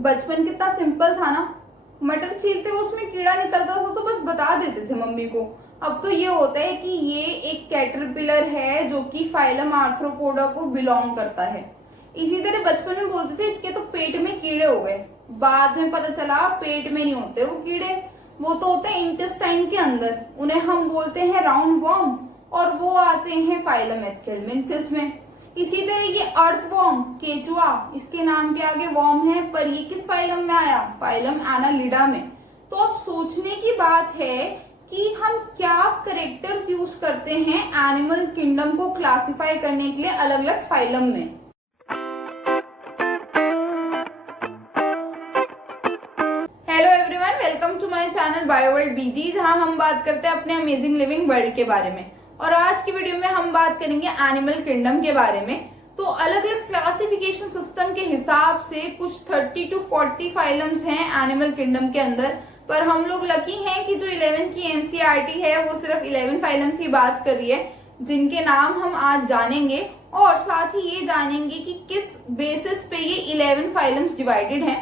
बचपन कितना सिंपल था ना। मटर छीलते हुए उसमें कीड़ा निकलता था तो बस बता देते थे मम्मी को। अब तो ये होता है कि ये एक कैटरपिलर है जो कि फाइलम आर्थ्रोपोडा को बिलोंग करता है। इसी तरह बचपन में बोलते थे इसके तो पेट में कीड़े हो गए। बाद में पता चला पेट में नहीं होते वो कीड़े, वो तो होते हैं इंटेस्टाइन के अंदर। उन्हें हम बोलते हैं राउंड वॉर्म और वो आते हैं फाइलम एस्केलमेंथिस में। इसी तरह ये अर्थवॉर्म केचुआ, इसके नाम के आगे वॉर्म है, पर ये किस फाइलम में आया? फाइलम एनालिडा में। तो अब सोचने की बात है कि हम क्या करेक्टर्स यूज करते हैं एनिमल किंगडम को क्लासिफाई करने के लिए अलग अलग फाइलम में। Hello everyone, welcome to my channel bioworld BG, जहां हम बात करते हैं अपने अमेजिंग लिविंग वर्ल्ड के बारे में। और आज की वीडियो में हम बात करेंगे एनिमल किंगडम के बारे में। तो अलग अलग क्लासिफिकेशन सिस्टम के हिसाब से कुछ 30 to 40 फाइलम्स हैं एनिमल किंगडम के अंदर, पर हम लोग लकी हैं कि जो 11 की एनसीईआरटी है वो सिर्फ 11 फाइलम्स की बात कर रही है, जिनके नाम हम आज जानेंगे और साथ ही ये जानेंगे कि किस बेसिस पे ये 11 फाइलम्स डिवाइडेड हैं।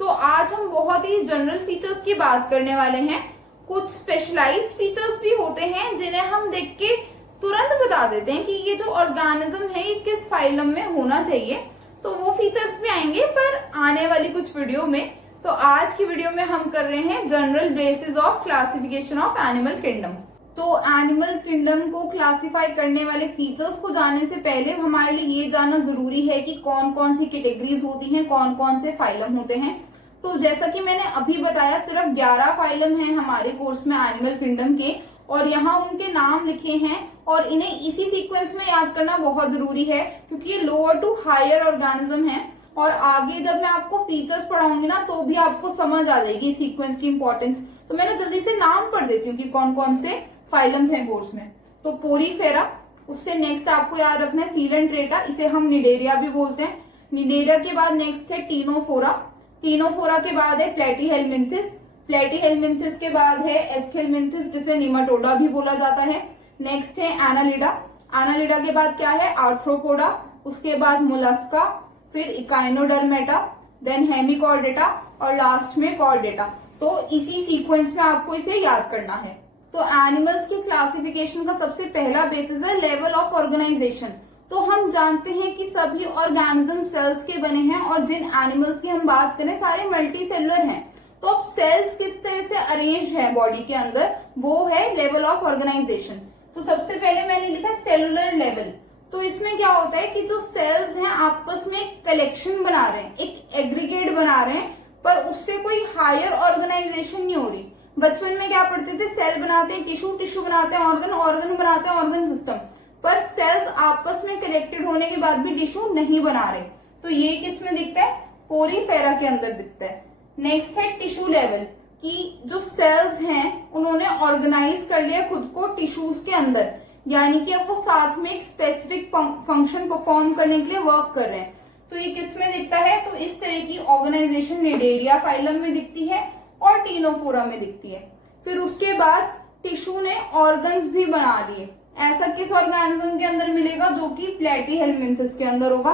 तो आज हम बहुत ही जनरल फीचर्स की बात करने वाले हैं। कुछ स्पेशलाइज्ड फीचर्स भी होते हैं जिन्हें हम देख के तुरंत बता देते हैं कि ये जो ऑर्गेनिज्म है ये किस फाइलम में होना चाहिए। तो वो फीचर्स भी आएंगे पर आने वाली कुछ वीडियो में। तो आज की वीडियो में हम कर रहे हैं general basis of classification of animal kingdom. तो एनिमल किंगडम को क्लासिफाई करने वाले फीचर्स को जानने से पहले हमारे लिए ये जानना जरूरी है कि कौन कौन सी कैटेगरीज होती हैं, कौन कौन से फाइलम होते हैं। तो जैसा कि मैंने अभी बताया, सिर्फ 11 फाइलम हैं हमारे कोर्स में एनिमल किंगडम के, और यहाँ उनके नाम लिखे हैं और इन्हें इसी सीक्वेंस में याद करना बहुत जरूरी है क्योंकि ये लोअर टू हायर ऑर्गेनिज्म है। और आगे जब मैं आपको फीचर्स पढ़ाऊंगी ना तो भी आपको समझ आ जाएगी सीक्वेंस की इंपॉर्टेंस। तो मैं जल्दी से नाम पढ़ देती हूँ कि कौन कौन से फाइलम्स हैं कोर्स में। तो पोरीफेरा, उससे नेक्स्ट आपको याद रखना है सीलेंट्रेटा, इसे हम निडेरिया भी बोलते हैं। निडेरिया के बाद नेक्स्ट है टीनोफोरा, टीनोफोरा के बाद है प्लेटीहेलमिंथिस, प्लेटीहेलमिंथिस के बाद है एस्केलमिंथिस जिसे निमाटोडा भी बोला जाता है। नेक्स्ट है एनालिडा, एनालिडा के बाद क्या है? आर्थ्रोपोडा, उसके बाद मोलस्का, फिर इकाइनोडर्मेटा, देन हेमिकॉर्डेटा और लास्ट में कॉर्डेटा। तो इसी सीक्वेंस में आपको इसे याद करना है। तो एनिमल्स की क्लासिफिकेशन का सबसे पहला बेसिस है लेवल ऑफ ऑर्गेनाइजेशन। तो हम जानते हैं कि सभी ऑर्गेनिज्म सेल्स के बने हैं और जिन एनिमल्स की हम बात करें सारे मल्टी सेलुलर हैं। तो अब सेल्स किस तरह से अरेंज है बॉडी के अंदर, वो है लेवल ऑफ ऑर्गेनाइजेशन। तो सबसे पहले मैंने लिखा सेलुलर लेवल। तो इसमें क्या होता है कि जो सेल्स हैं आपस में एक कलेक्शन बना रहे हैं, एक एग्रीगेट बना रहे हैं, पर उससे कोई हायर ऑर्गेनाइजेशन नहीं हो रही। बचपन में क्या पढ़ते थे? सेल बनाते हैं टिश्यू, टिश्यू बनाते हैं ऑर्गन, ऑर्गन बनाते हैं ऑर्गन सिस्टम। पर सेल्स आपस में कनेक्टेड होने के बाद भी टिश्यू नहीं बना रहे। तो ये किस में दिखता है? पोरीफेरा के अंदर दिखता है। नेक्स्ट है टिश्यू लेवल, कि जो सेल्स हैं उन्होंने ऑर्गेनाइज कर लिया खुद को टिश्यूज के अंदर, यानी कि अब वो साथ में एक स्पेसिफिक फंक्शन परफॉर्म करने के लिए वर्क कर रहे हैं। तो ये किस में दिखता है? तो इस तरह की ऑर्गेनाइजेशन निडेरिया फाइलम में दिखती है और टीनोफोरा में दिखती है। फिर उसके बाद टिश्यू ने ऑर्गन्स भी बना लिए। ऐसा किस ऑर्गेनिज्म के अंदर मिलेगा? जो कि प्लेटीहेलमिंथिस के अंदर होगा।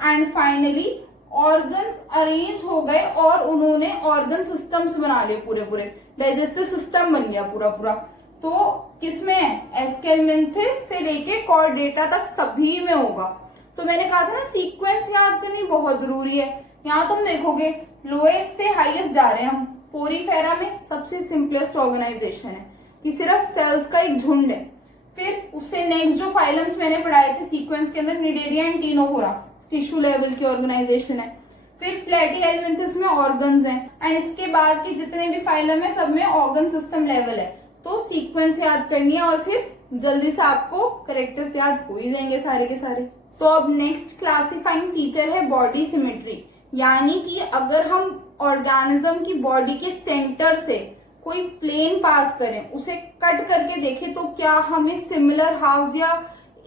एंड फाइनली ऑर्गन्स अरेंज हो गए और उन्होंने ऑर्गन सिस्टम्स बना लिए, पूरे पूरे डाइजेस्टिव सिस्टम बन गया पूरा पूरा। तो किसमें है? एस्केलमेंथिस से लेके कॉर्डेटा तक सभी में होगा। तो मैंने कहा था ना सीक्वेंस याद करनी बहुत जरूरी है। यहाँ तुम देखोगे लोएस्ट से हाईएस्ट जा रहे हैं हम। पोरीफेरा में सबसे सिंपलेस्ट ऑर्गेनाइजेशन है कि सिर्फ सेल्स का एक झुंड है। फिर उससे नेक्स्ट जो फाइलम्स मैंने पढ़ाए थे सीक्वेंस के अंदर, Cnidaria and Ctenophora, tissue level की ऑर्गेनाइजेशन है। फिर प्लेटीहेलमिंथिस में ऑर्गन्स हैं एंड इसके बाद के जितने भी फाइलम है सब में ऑर्गन सिस्टम लेवल है। तो सीक्वेंस याद करनी है और फिर जल्दी से आपको करेक्टर्स याद हो ही जाएंगे सारे के सारे। तो अब नेक्स्ट क्लासिफाइंग फीचर है बॉडी सिमेट्री, यानी कि अगर हम ऑर्गेनिज्म की बॉडी के सेंटर से कोई प्लेन पास करें, उसे कट करके देखें तो क्या हमें सिमिलर हाफ्स या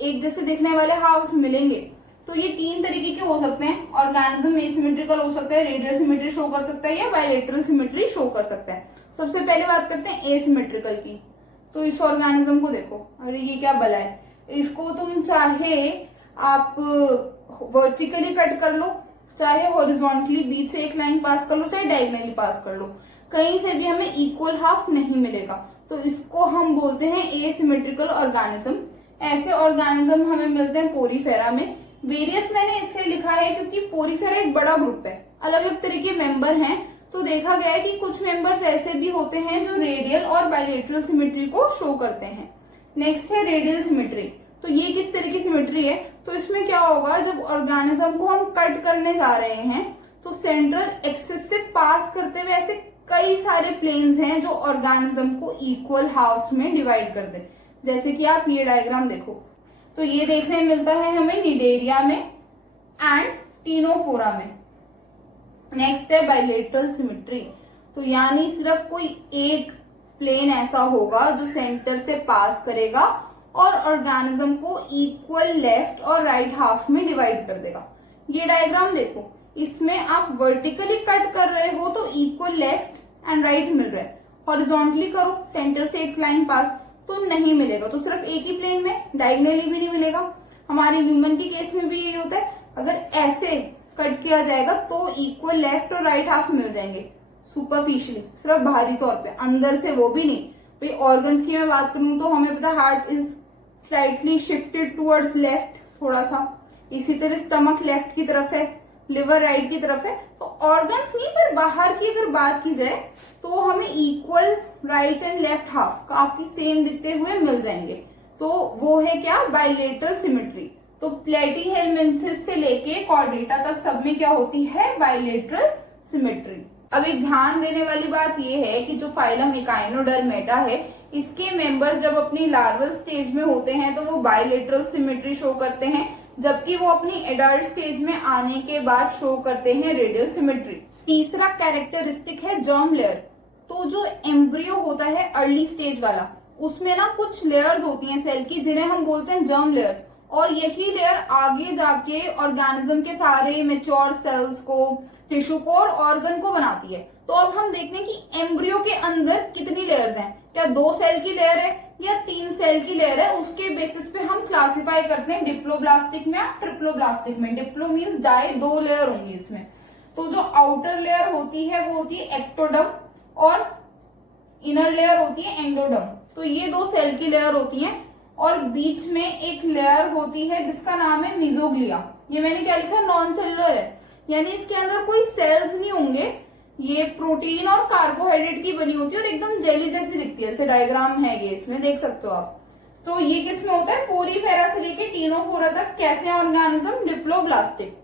एक जैसे दिखने वाले हाफ्स मिलेंगे। तो ये 3 तरीके के हो सकते हैं। ऑर्गेनिज्म एसिमेट्रिकल हो सकता है, रेडियल सिमेट्री शो कर सकता है या बायलैटरल सिमेट्री शो कर सकता है। सबसे पहले बात करते हैं एसिमेट्रिकल की। तो इस ऑर्गेनिज्म को देखो, अरे ये क्या बला है, इसको तुम चाहे आप वर्टिकली कट कर लो चाहे हॉरिजॉन्टली बीच से एक लाइन पास कर लो, चाहे डायगोनली पास कर लो, कहीं से भी हमें इक्वल हाफ नहीं मिलेगा, तो इसको हम बोलते हैं एसिमेट्रिकल ऑर्गेनिज्म। ऐसे ऑर्गेनिज्म हमें मिलते हैं पोरीफेरा में। वेरियस मैंने इसलिए लिखा है क्योंकि पोरीफेरा एक बड़ा ग्रुप है, अलग अलग तरह के मेंबर हैं, तो देखा गया है कि कुछ मेंबर्स ऐसे भी होते हैं जो रेडियल और बायलेटरल सिमेट्री को शो करते हैं। नेक्स्ट है रेडियल सिमेट्री। तो ये किस तरह की सिमेट्री है, तो इसमें क्या होगा, जब ऑर्गेनिज्म को हम कट करने जा रहे हैं तो सेंट्रल एक्सिस से पास करते हुए ऐसे कई सारे प्लेन्स हैं जो ऑर्गेनिज्म को इक्वल हाफ्स में डिवाइड कर दे। जैसे कि आप ये डायग्राम देखो, तो ये देखने मिलता है हमें निडेरिया में एंड टीनोफोरा में। नेक्स्ट है बायलेटरल सिमेट्री। तो यानी सिर्फ कोई एक प्लेन ऐसा होगा जो सेंटर से पास करेगा और ऑर्गेनिज्म को इक्वल लेफ्ट और राइट हाफ में डिवाइड कर देगा। ये डायग्राम देखो, इसमें आप वर्टिकली कट कर रहे हो तो इक्वल लेफ्ट एंड राइट मिल रहा है, हॉरिजॉन्टली करो सेंटर से एक लाइन पास तो नहीं मिलेगा, तो सिर्फ एक ही प्लेन में, डायगोनली भी नहीं मिलेगा। हमारे ह्यूमन के केस में भी यही होता है, अगर ऐसे कट किया जाएगा तो इक्वल लेफ्ट और राइट हाफ मिल जाएंगे सुपरफिशियली, सिर्फ बाहरी तौर पे, अंदर से वो भी नहीं। भाई ऑर्गन्स की मैं बात करूं तो हमें पता heart is slightly shifted towards left थोड़ा सा, इसी तरह स्टमक लेफ्ट की तरफ है, लिवर राइट की तरफ है, तो ऑर्गन्स नहीं पर बाहर की अगर बात की जाए तो हमें equal right and left half काफी सेम दिखते हुए मिल जाएंगे। तो वो है क्या, बायलेटरल सिमेट्री। तो प्लेटीहेलमिन्थेस से लेके कॉर्डेटा तक सब में क्या होती है, बायलेटरल सिमेट्री। अब एक ध्यान देने वाली बात यह है कि जो फाइलम इकाइनोडर्मेटा है, इसके मेंबर्स जब अपनी लार्वल स्टेज में होते हैं तो वो बायलेटरल सिमेट्री शो करते हैं, जबकि वो अपनी एडल्ट स्टेज में आने के बाद शो करते हैं रेडियल सिमेट्री। तीसरा कैरेक्टरिस्टिक है जर्म लेयर। तो जो एम्ब्रियो होता है अर्ली स्टेज वाला, उसमें ना कुछ लेयर्स होती हैं सेल की जिन्हें हम बोलते हैं जर्म लेयर्स, और यही लेयर आगे जाके ऑर्गेनिज्म के सारे मेच्योर सेल्स को, टिश्यू को और ऑर्गन को बनाती है। तो अब हम देखते हैं कि एम्ब्रियो के अंदर कितनी लेयर्स हैं, क्या 2 सेल की लेयर है या 3 सेल की लेयर है, उसके बेसिस पे हम क्लासिफाई करते हैं डिप्लोब्लास्टिक में या ट्रिप्लोब्लास्टिक में। डिप्लो मीन्स डाई, 2 लेयर होंगी इसमें। तो जो आउटर लेयर होती है वो होती है एक्टोडर्म और इनर लेयर होती है एंडोडर्म। तो ये 2 सेल की लेयर होती हैं और बीच में एक लेयर होती है जिसका नाम है मीजोग्लिया। ये मैंने क्या लिखा, नॉन सेलुलर है, यानी इसके अंदर कोई सेल्स नहीं होंगे, ये प्रोटीन और कार्बोहाइड्रेट की बनी होती है और एकदम जेली जैसी दिखती है। ऐसे डायग्राम है ये, इसमें देख सकते हो आप। तो ये किस में होता है, पोरीफेरा से लेके टीनोफोरा तक कैसे ऑर्गेनिज्म, डिप्लोब्लास्टिक।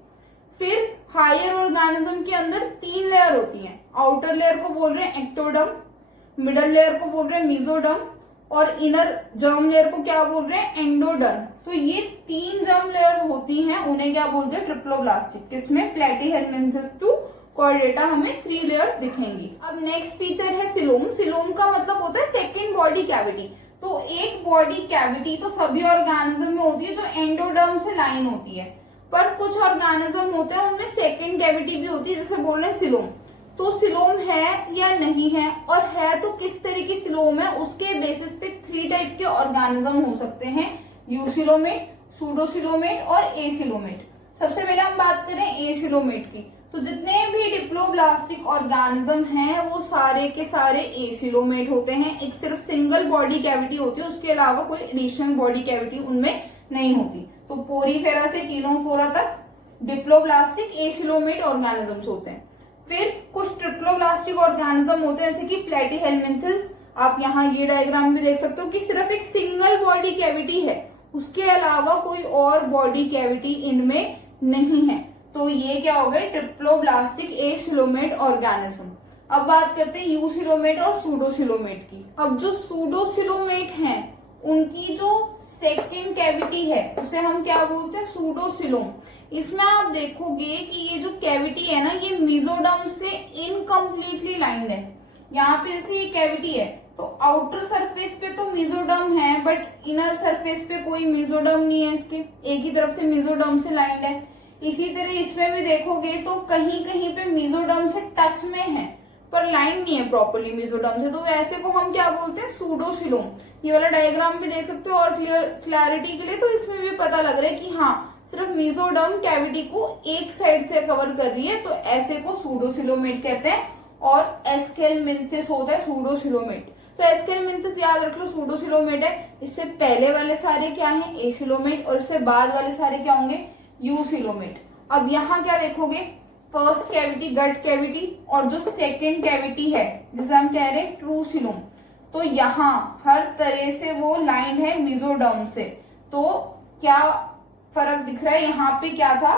फिर हायर ऑर्गेनिज्म के अंदर 3 लेयर होती हैं। आउटर लेयर को बोल रहे हैं एक्टोडर्म, मिडल लेयर को बोल रहे हैं मीजोडर्म और इनर जर्म लेयर को क्या बोल रहे हैं, एंडोडर्म। तो ये 3 जर्म लेयर होती हैं, उन्हें क्या बोलते हैं, ट्रिप्लोब्लास्टिक। किसमें, प्लेटीहेलमिन्थेस टू कॉर्डेटा हमें 3 लेयर्स दिखेंगी। अब नेक्स्ट फीचर है सिलोम। सिलोम का मतलब होता है सेकेंड बॉडी कैविटी। तो एक बॉडी कैविटी तो सभी ऑर्गेनिज्म में होती है जो एंडोडर्म से लाइन होती है, पर कुछ ऑर्गेनिज्म होते हैं उनमें सेकेंड कैविटी भी होती है, जिसे बोल रहे हैं सिलोम। तो सिलोम है या नहीं है, और है तो किस तरह की सिलोम है, उसके बेसिस पे 3 टाइप के ऑर्गेनिज्म हो सकते हैं, यूसिलोमेट, सूडोसिलोमेट और एसिलोमेट। सबसे पहले हम बात करें एसिलोमेट की। तो जितने भी डिप्लोब्लास्टिक ऑर्गेनिज्म हैं वो सारे के सारे एसिलोमेट होते हैं। एक सिर्फ सिंगल बॉडी कैविटी होती है, उसके अलावा कोई एडिशनल बॉडी कैविटी उनमें नहीं होती। तो पोरीफेरा से टीनोफोरा तक डिप्लोब्लास्टिक एसिलोमेट ऑर्गेनिजम्स होते हैं। फिर कुछ ट्रिप्लोब्लास्टिक ऑर्गेनिज्म होते हैं जैसे कि प्लेटीहेलमिन्थेस। आप यहाँ ये डायग्राम में देख सकते हो कि सिर्फ एक सिंगल बॉडी कैविटी है, उसके अलावा कोई और बॉडी कैविटी इनमें नहीं है। तो ये क्या हो गए, ट्रिप्लोब्लास्टिक एसिलोमेट ऑर्गेनिज्म। अब बात करते हैं यूसिलोमेट और सूडोसिलोमेट की। अब जो सूडोसिलोमेट हैं उनकी जो सेकेंड कैविटी है उसे हम क्या बोलते हैं, सूडोसिलोम। इसमें आप देखोगे कि ये जो कैविटी है ना, ये मीजोडर्म से इनकम्प्लीटली लाइंड है। यहाँ पे जैसे ये कैविटी है तो आउटर सरफेस पे तो मीजोडर्म है, बट इनर सरफेस पे कोई मीजोडर्म नहीं है, इसके एक ही तरफ से मीजोडर्म से लाइंड है। इसी तरह इसमें भी देखोगे तो कहीं कहीं पे मीजोडर्म से टच में है पर लाइन नहीं है प्रॉपर्ली मीजोडर्म से, तो ऐसे को हम क्या बोलते हैं, सूडोसिलोम। ये वाला डायग्राम भी देख सकते हो और क्लैरिटी के लिए तो इसमें भी पता लग रहा है कि हाँ सिर्फ मेसोडर्म कैविटी को एक साइड से कवर कर रही है, तो ऐसे को सूडोसिलोमेट कहते हैं। और एस्केलमिंथिस होता है सूडोसिलोमेट। तो एस्केलमिंथिस याद रख लो, सूडोसिलोमेट है। इससे पहले वाले सारे क्या हैं, एसिलोमेट, और इससे बाद वाले सारे क्या होंगे, यूसिलोमेट। अब यहाँ क्या देखोगे, फर्स्ट कैविटी गट कैविटी, और जो सेकेंड कैविटी है जिसे हम कह रहे हैं ट्रूसिलोम, तो यहाँ हर तरह से वो लाइन है मेसोडर्म से। तो क्या फर्क दिख रहा है, यहाँ पे क्या था,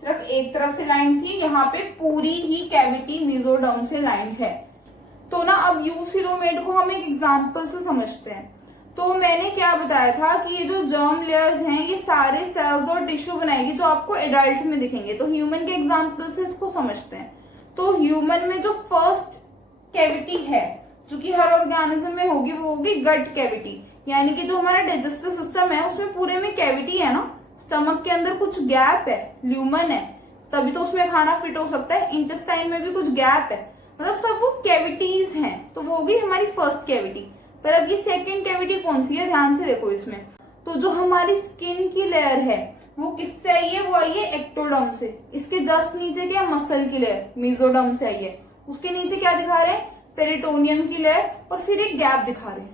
सिर्फ एक तरफ से लाइन थी, यहाँ पे पूरी ही कैविटी मेसोडर्म से लाइन है। तो ना अब यूसिलोमेट को हम एक एग्जांपल से समझते हैं। तो मैंने क्या बताया था कि ये जो जर्म लेयर्स हैं ये सारे सेल्स और टिश्यू बनाएगी जो आपको एडल्ट में दिखेंगे। तो ह्यूमन के एग्जांपल से इसको समझते हैं। तो ह्यूमन में जो फर्स्ट कैविटी है जो कि हर ऑर्गेनिज्म में होगी वो होगी गट कैविटी, यानी कि जो हमारा डाइजेस्टिव सिस्टम है उसमें पूरे में कैविटी है ना, स्टमक के अंदर कुछ गैप है, ल्यूमन है, तभी तो उसमें खाना फिट हो सकता है। इंटेस्टाइन में भी कुछ गैप है, मतलब सब वो कैविटीज हैं, तो वो होगी हमारी फर्स्ट कैविटी। पर अब ये सेकेंड कैविटी कौन सी है, ध्यान से देखो इसमें। तो जो हमारी स्किन की लेयर है वो किससे आई है, वो आई है एक्टोडर्म से। इसके जस्ट नीचे क्या, मसल की लेयर मेसोडर्म से आई है। उसके नीचे क्या दिखा रहे हैं, पेरिटोनियम की लेयर, और फिर एक गैप दिखा रहे हैं।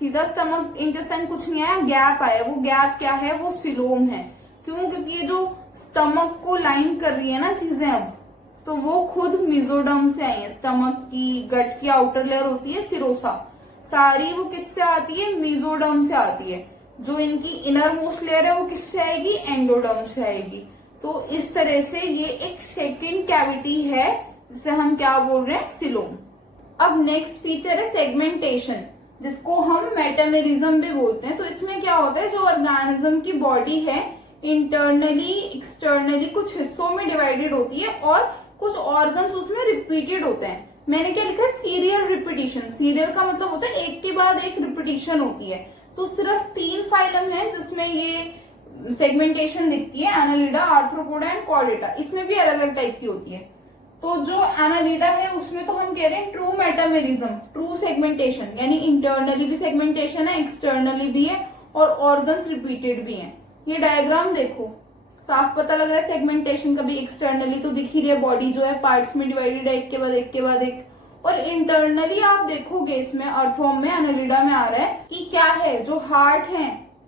सीधा स्टमक इंटेस्टाइन कुछ नहीं आया, गैप आया। वो गैप क्या है, वो सिलोम है। क्यों, क्योंकि ये जो स्टमक को लाइन कर रही है ना चीजें अब, तो वो खुद मेसोडर्म से आई है। स्टमक की गट की आउटर लेयर होती है सिरोसा, सारी वो किससे आती है, मेसोडर्म से आती है। जो इनकी इनर मोस्ट लेयर है वो किससे आएगी, एंडोडर्म से आएगी। तो इस तरह से ये एक सेकेंड कैविटी है जिसे हम क्या बोल रहे हैं, सिलोम। अब नेक्स्ट फीचर है सेगमेंटेशन, जिसको हम मेटामेरिज्म भी बोलते हैं। तो इसमें क्या होता है, जो ऑर्गेनिज्म की बॉडी है इंटरनली एक्सटर्नली कुछ हिस्सों में डिवाइडेड होती है और कुछ ऑर्गन्स उसमें रिपीटेड होते हैं। मैंने क्या लिखा है, सीरियल रिपीटिशन। सीरियल का मतलब होता है एक के बाद एक रिपीटिशन होती है। तो सिर्फ 3 फाइलम है जिसमें ये सेगमेंटेशन दिखती है, एनालिडा, आर्थ्रोपोडा एंड कॉर्डेटा। इसमें भी अलग अलग टाइप की होती है। तो जो एनालिडा है उसमें तो हम कह रहे हैं ट्रू मेटामेरिज्म, ट्रू सेगमेंटेशन, यानी इंटरनली भी सेगमेंटेशन है, एक्सटर्नली भी है, और ऑर्गन्स रिपीटेड भी हैं। ये डायग्राम देखो, साफ पता लग रहा है सेगमेंटेशन का भी। एक्सटर्नली तो दिख ही रही है, बॉडी जो है पार्ट्स में डिवाइडेड है, एक के बाद एक के बाद एक। और इंटरनली आप देखोगे इसमें अर्थवॉर्म में, एनालिडा में आ रहा है कि क्या है, जो हार्ट है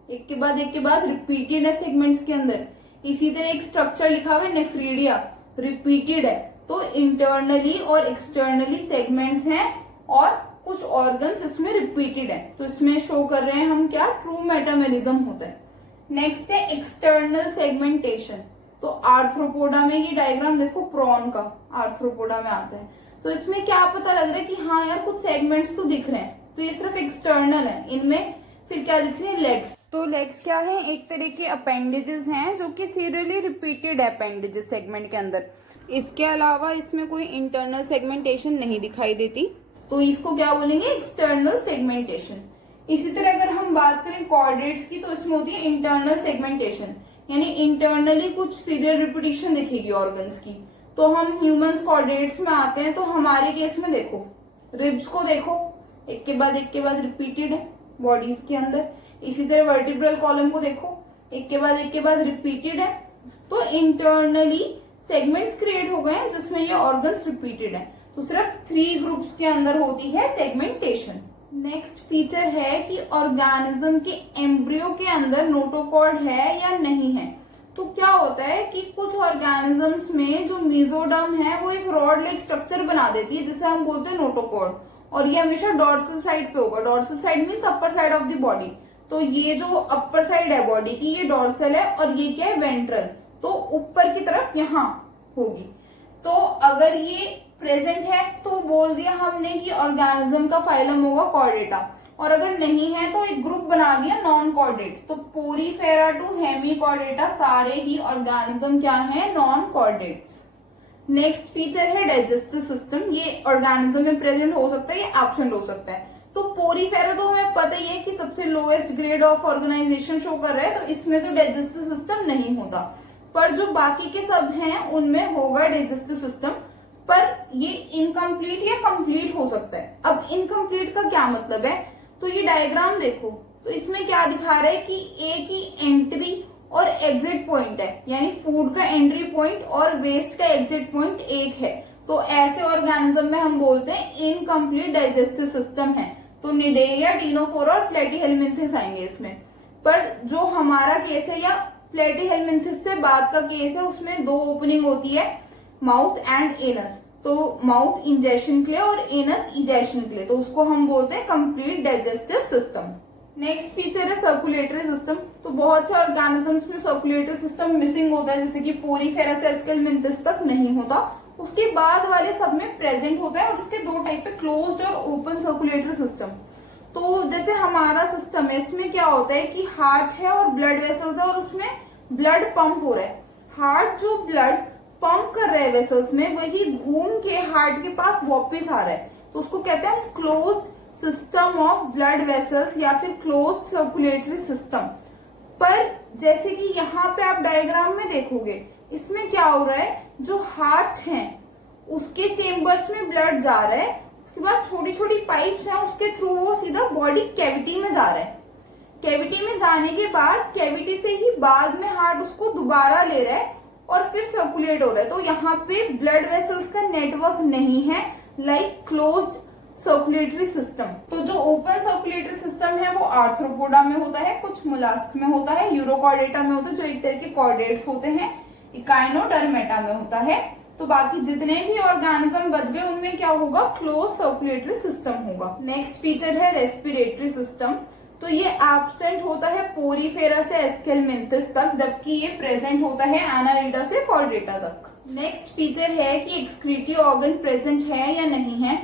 एक के बाद रिपीटेड है सेगमेंट्स के अंदर। इसी तरह एक स्ट्रक्चर लिखा हुआ है नेफ्रीडिया, रिपीटेड है। तो इंटरनली और एक्सटर्नली सेगमेंट्स हैं और कुछ ऑर्गन्स इसमें रिपीटेड है। तो इसमें शो कर रहे हैं हम क्या, ट्रू मेटामेरिज्म होता है। नेक्स्ट है एक्सटर्नल सेगमेंटेशन। तो आर्थ्रोपोडा में ये डायग्राम देखो, प्रॉन का आर्थ्रोपोडा में आता है। तो इसमें क्या पता लग रहा है कि हाँ यार कुछ सेगमेंट्स तो दिख रहे हैं, तो ये सिर्फ एक्सटर्नल है। इनमें फिर क्या दिख रहे हैं, लेग्स। तो लेग्स क्या है, एक तरह के अपेंडेजेस हैं जो कि सीरियली रिपीटेड अपेंडेजेस सेगमेंट के अंदर। इसके अलावा इसमें कोई इंटरनल सेगमेंटेशन नहीं दिखाई देती, तो इसको क्या बोलेंगे, एक्सटर्नल सेगमेंटेशन। इसी तरह अगर हम बात करें कॉर्डेट्स की, तो इसमें होती है इंटरनल सेगमेंटेशन, यानी इंटरनली कुछ सीरियल रिपीटिशन दिखेगी ऑर्गन्स की। तो हम ह्यूमंस कॉर्डेट्स में आते हैं। तो हमारे केस में देखो, रिब्स को देखो, एक के बाद रिपीटेड है बॉडीज के अंदर। इसी तरह वर्टिब्रल कॉलम को देखो, एक के बाद रिपीटेड है। तो इंटरनली सेगमेंट्स क्रिएट हो गए हैं जिसमें ये ऑर्गन्स रिपीटेड है। तो सिर्फ 3 ग्रुप्स के अंदर होती है सेगमेंटेशन। नेक्स्ट फीचर है कि ऑर्गेनिज्म के एम्ब्रियो के अंदर नोटोकॉर्ड है या नहीं है। तो क्या होता है कि कुछ ऑर्गेनिजम्स में जो मेसोडर्म है वो एक रॉड लाइक स्ट्रक्चर बना देती है जिसे हम बोलते हैं नोटोकॉर्ड, और ये हमेशा डॉर्सल साइड पे होगा। Dorsal side means upper side of the body. तो ये जो अपर साइड है बॉडी की, ये डॉर्सल है, और ये क्या है, वेंट्रल। तो ऊपर की तरफ यहाँ होगी। तो अगर ये प्रेजेंट है तो बोल दिया हमने कि ऑर्गेनिज्म का फाइलम होगा कॉर्डेटा, और अगर नहीं है तो एक ग्रुप बना दिया नॉन कॉर्डेट्स। तो पोरीफेरा टू हेमीकॉर्डेटा सारे ही ऑर्गेनिज्म क्या है, नॉन कॉर्डेट्स। नेक्स्ट फीचर है डाइजेस्टिव सिस्टम। ये ऑर्गेनिज्म में प्रेजेंट हो सकता है या एब्सेंट हो सकता है। तो पोरीफेरा तो हमें पता ही है कि सबसे lowest grade of organization show कर रहा है, तो इसमें तो डाइजेस्टिव सिस्टम नहीं होता। पर जो बाकी के सब हैं उनमें होगा डाइजेस्टिव सिस्टम, पर ये इनकम्प्लीट या कंप्लीट हो सकता है। अब इनकम्प्लीट का क्या मतलब है, तो ये डायग्राम देखो, तो इसमें क्या दिखा रहा है कि एक ही एंट्री और एग्जिट पॉइंट है, यानी फूड का एंट्री पॉइंट और वेस्ट का एग्जिट पॉइंट एक है। तो ऐसे ऑर्गेनिज्म में हम बोलते हैं इनकम्प्लीट डाइजेस्टिव सिस्टम है। तो निडेरिया, टीनोफोरा और प्लेटीहेलमिन्थिस आएंगे इसमें। पर जो हमारा केस है या प्लेटीहेलमिन्थिस से बाद का केस है, उसमें 2 ओपनिंग होती है, माउथ एंड एनस। तो माउथ इंजेशन के लिए और एनस इजेशन के लिए, तो उसको हम बोलते हैं complete digestive system. Next feature है सर्कुलेटरी सिस्टम। तो बहुत से ऑर्गेनिजम्स में सर्कुलेटरी सिस्टम मिसिंग होता है, जैसे कि पोरीफेरा से एस्केलमिन्थिस तक नहीं होता, उसके बाद वाले सब में प्रेजेंट होता है। और इसके 2 टाइप है, क्लोज्ड और ओपन सर्कुलेटरी सिस्टम। तो जैसे हमारा सिस्टम है, इसमें क्या होता है कि हार्ट है और ब्लड वेसल्स है और उसमें ब्लड पंप हो रहा है। हार्ट जो ब्लड पंप कर रहा है वेसल्स में, वही घूम के हार्ट के पास वापस आ रहा है, तो उसको कहते हैं closed system of blood vessels या फिर क्लोज्ड सर्कुलेटरी सिस्टम। पर जैसे कि यहाँ पे आप डायग्राम में देखोगे, इसमें क्या हो रहा है, जो हार्ट है उसके चेम्बर्स में ब्लड जा रहा है, उसके बाद छोटी छोटी पाइप्स हैं, उसके थ्रू वो सीधा बॉडी कैविटी में जा रहा है। कैविटी में जाने के बाद कैविटी से ही बाद में हार्ट उसको दोबारा ले रहा है और फिर सर्कुलेट हो रहा है। तो यहाँ पे ब्लड वेसल्स का नेटवर्क नहीं है लाइक क्लोज्ड सर्कुलेटरी सिस्टम। तो जो ओपन सर्कुलेटरी सिस्टम है वो आर्थ्रोपोडा में होता है, कुछ मोलस्क में होता है, यूरोकॉर्डेटा में होता है, जो एक तरह के कॉर्डेट्स होते हैं, इकाइनोडर्मेटा में होता है। तो बाकी जितने भी ऑर्गेनिज्म बच गए उनमें क्या होगा, क्लोज सर्कुलेटरी सिस्टम होगा। नेक्स्ट फीचर है रेस्पिरेटरी सिस्टम। तो ये एब्सेंट होता है पोरीफेरा से एस्केलमिन्थिस तक, जबकि ये प्रेजेंट होता है एनालिडा से कॉर्डेटा तक। नेक्स्ट फीचर है कि एक्सक्रीटरी ऑर्गन प्रेजेंट है या नहीं है।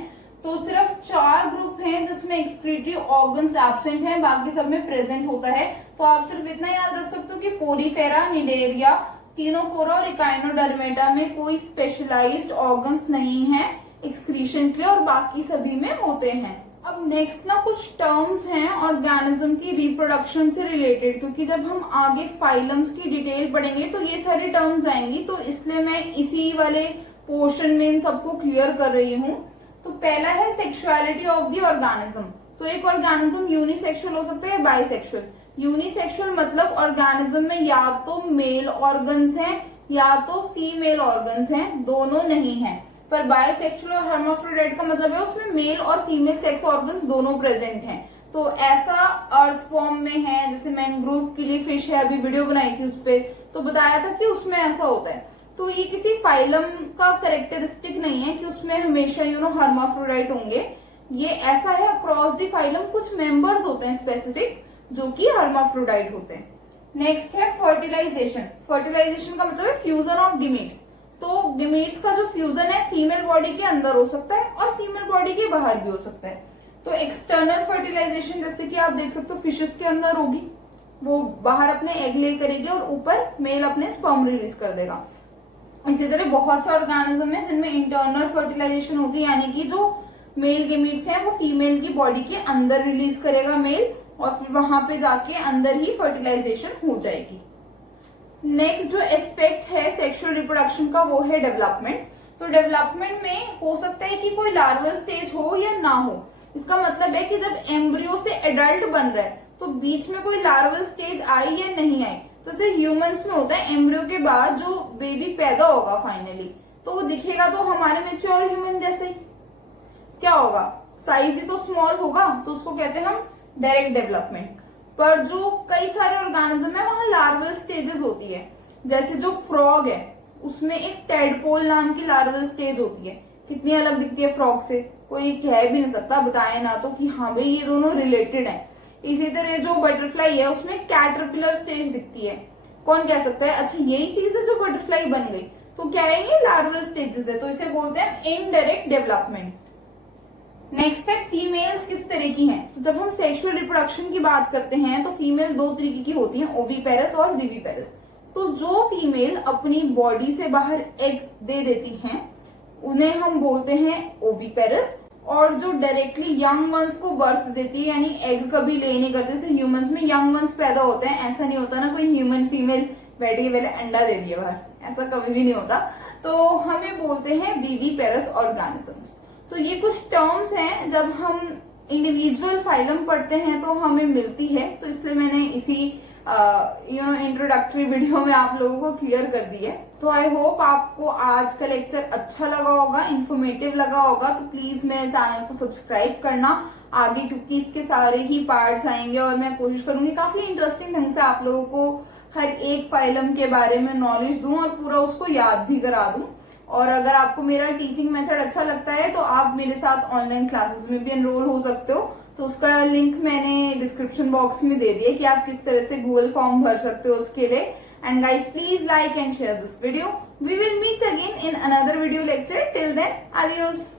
तो सिर्फ 4 ग्रुप हैं जिसमें एक्सक्रीटरी ऑर्गन्स एब्सेंट हैं, बाकी सब में प्रेजेंट होता है। तो आप सिर्फ इतना याद रख सकते हो कि पोरीफेरा, निडेरिया, टीनोफोरा और इकाइनोडर्मेटा में कोई स्पेशलाइज्ड ऑर्गन्स नहीं है एक्सक्रीशन के लिए, और बाकी सभी में होते हैं। अब नेक्स्ट ना कुछ टर्म्स हैं ऑर्गेनिज्म की रिप्रोडक्शन से रिलेटेड, क्योंकि जब हम आगे फाइलम्स की डिटेल पढ़ेंगे तो ये सारी टर्म्स आएंगी, तो इसलिए मैं इसी वाले पोर्शन में इन सबको क्लियर कर रही हूँ। तो पहला है सेक्सुअलिटी ऑफ द ऑर्गेनिज्म। तो एक ऑर्गेनिज्म यूनिसेक्सुअल हो सकता है, बाइसेक्सुअल। यूनिसेक्सुअल मतलब ऑर्गेनिज्म में या तो मेल ऑर्गन्स हैं या तो फीमेल ऑर्गन्स हैं, दोनों नहीं है। पर बायोसेक्सुअल और हर्माफ्रोडाइट का मतलब है उसमें मेल और फीमेल सेक्स ऑर्गन्स दोनों प्रेजेंट हैं। तो ऐसा अर्थ फॉर्म में है, जैसे मैंग्रोव के लिए फिश है, अभी वीडियो बनाई थी उस पर, तो बताया था कि उसमें ऐसा होता है। तो ये किसी फाइलम का कैरेक्टरिस्टिक नहीं है कि उसमें हमेशा हर्माफ्रोडाइट होंगे। ये ऐसा है अक्रॉस द फाइलम कुछ मेंबर्स होते हैं स्पेसिफिक जो कि हर्माफ्रोडाइट होते हैं। नेक्स्ट है फर्टिलाइजेशन। फर्टिलाइजेशन का मतलब है फ्यूजन ऑफ गीमीट्स। तो गीमीट्स का जो फ्यूजन है फीमेल बॉडी के अंदर हो सकता है और फीमेल बॉडी के बाहर भी हो सकता है। तो एक्सटर्नल फर्टिलाइजेशन जैसे कि आप देख सकते हो फिशेस के अंदर होगी, वो बाहर अपने एग ले करेगी और ऊपर मेल अपने स्पर्म रिलीज कर देगा। इसी तरह बहुत से ऑर्गेनिज्म है जिनमें इंटरनल फर्टिलाइजेशन होगी, यानी कि जो मेल गीमीट्स हैं वो फीमेल की बॉडी के अंदर रिलीज करेगा मेल, और फिर वहां पे जाके अंदर ही फर्टिलाइजेशन हो जाएगी। नेक्स्ट जो एस्पेक्ट है सेक्सुअल रिप्रोडक्शन का वो है डेवलपमेंट। तो डेवलपमेंट में हो सकता है कि कोई लार्वल स्टेज हो या ना हो। इसका मतलब है कि जब एम्ब्रियो से एडल्ट बन रहा है तो बीच में कोई लार्वल स्टेज आई या नहीं आई। तो जैसे ह्यूमंस में होता है, एम्ब्रियो के बाद जो बेबी पैदा होगा फाइनली, तो वो दिखेगा तो हमारे मैच्योर ह्यूमन जैसे। क्या होगा, साइज ही तो स्मॉल होगा, तो उसको कहते हैं हम डायरेक्ट डेवलपमेंट। पर जो कई सारे ऑर्गेनिज्म है वहां लार्वल स्टेजेस होती है। जैसे जो फ्रॉग है उसमें एक टेडपोल नाम की लार्वल स्टेज होती है। कितनी अलग दिखती है फ्रॉग से, कोई कह भी नहीं सकता, बताए ना तो कि हाँ भाई ये दोनों रिलेटेड है। इसी तरह जो बटरफ्लाई है उसमें कैटरपिलर स्टेज दिखती है। कौन कह सकता है अच्छा यही चीज है जो बटरफ्लाई बन गई, तो क्या है ये लार्वल स्टेजेस है, तो इसे बोलते हैं इनडायरेक्ट डेवलपमेंट। नेक्स्ट है फीमेल्स किस तरह की हैं। तो जब हम सेक्सुअल रिप्रोडक्शन की बात करते हैं तो फीमेल 2 तरीके की होती हैं, ओविपेरस और विविपेरस। तो जो फीमेल अपनी बॉडी से बाहर एग दे देती हैं उन्हें हम बोलते हैं ओविपेरस, और जो डायरेक्टली यंग वंस को बर्थ देती है, यानी एग कभी ले नहीं करते, जैसे ह्यूमंस में यंग वंस पैदा होते हैं, ऐसा नहीं होता ना कोई ह्यूमन फीमेल बैठ के पहले अंडा दे दिया बाहर, ऐसा कभी भी नहीं होता। तो हमें बोलते हैं विविपेरस ऑर्गेनिजम्स। तो ये कुछ टर्म्स हैं जब हम इंडिविजुअल फाइलम पढ़ते हैं तो हमें मिलती है, तो इसलिए मैंने इसी इंट्रोडक्टरी वीडियो में आप लोगों को क्लियर कर दी है। तो आई होप आपको आज का लेक्चर अच्छा लगा होगा, इंफॉर्मेटिव लगा होगा। तो प्लीज मेरे चैनल को सब्सक्राइब करना आगे, क्योंकि इसके सारे ही पार्ट्स आएंगे और मैं कोशिश करूंगी काफी इंटरेस्टिंग ढंग से आप लोगों को हर एक फाइलम के बारे में नॉलेज दूं और पूरा उसको याद भी करा दूं। और अगर आपको मेरा टीचिंग मेथड अच्छा लगता है तो आप मेरे साथ ऑनलाइन क्लासेस में भी एनरोल हो सकते हो। तो उसका लिंक मैंने डिस्क्रिप्शन बॉक्स में दे दिया कि आप किस तरह से गूगल फॉर्म भर सकते हो उसके लिए। And guys, please like and share this video. We will meet again in another video lecture. Till then, adios.